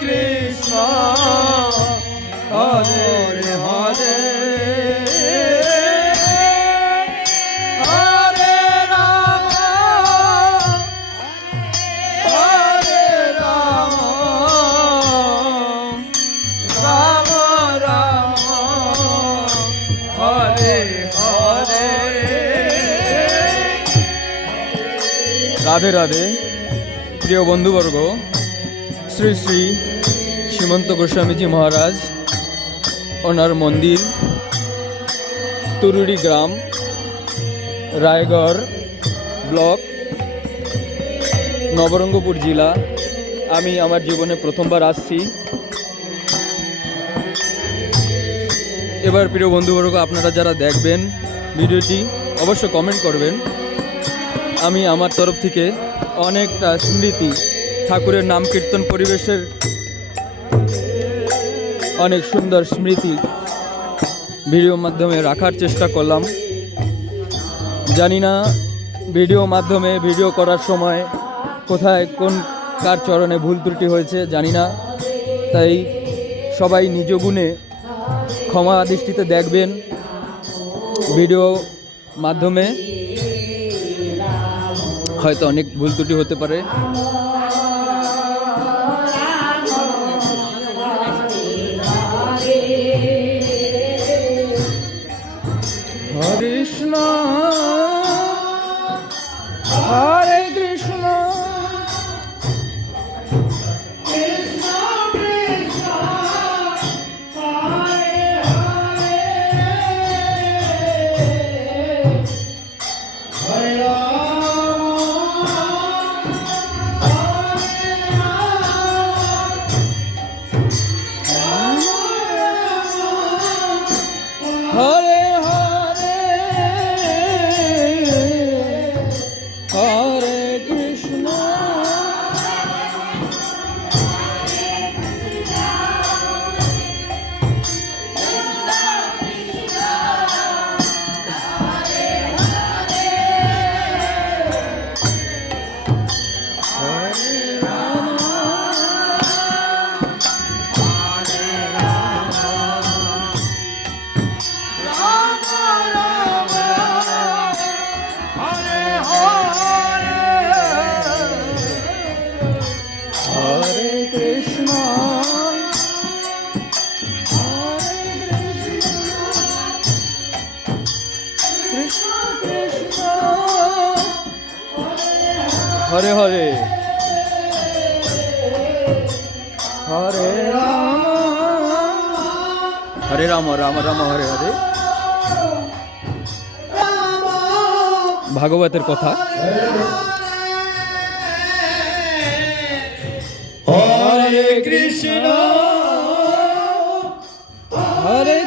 কৃষ্ণ হরে হরে রাধে রাধে। প্রিয় বন্ধুবর্গ, শ্রী শ্রী শ্রীমন্ত গোস্বামীজি মহারাজ ওনার মন্দির তুরুড়ি গ্রাম, রায়গড় ব্লক, নবরঙ্গপুর জেলা। আমি আমার জীবনে প্রথমবার আসছি। এবার প্রিয় বন্ধুবর্গ, আপনারা যারা দেখবেন ভিডিওটি অবশ্যই কমেন্ট করবেন। আমি আমার তরফ থেকে অনেকটা স্মৃতি, ঠাকুরের নাম কীর্তন পরিবেশের অনেক সুন্দর স্মৃতি ভিডিওর মাধ্যমে রাখার চেষ্টা করলাম। জানি না ভিডিও মাধ্যমে ভিডিও করার সময় কোথায় কোন কার চরণে ভুল ত্রুটি হয়েছে জানি না, তাই সবাই নিজ গুণে ক্ষমা দৃষ্টিতে দেখবেন। ভিডিও মাধ্যমে হয়তো অনেক ভুল ত্রুটি হতে পারে। হরে কৃষ্ণ হরে কৃষ্ণ হরে হরে হরে কৃষ্ণ হরে হরে হরে রাম হরে রাম রাম রাম হরে হরে। ভাগবতের কথা। হরে কৃষ্ণ হরে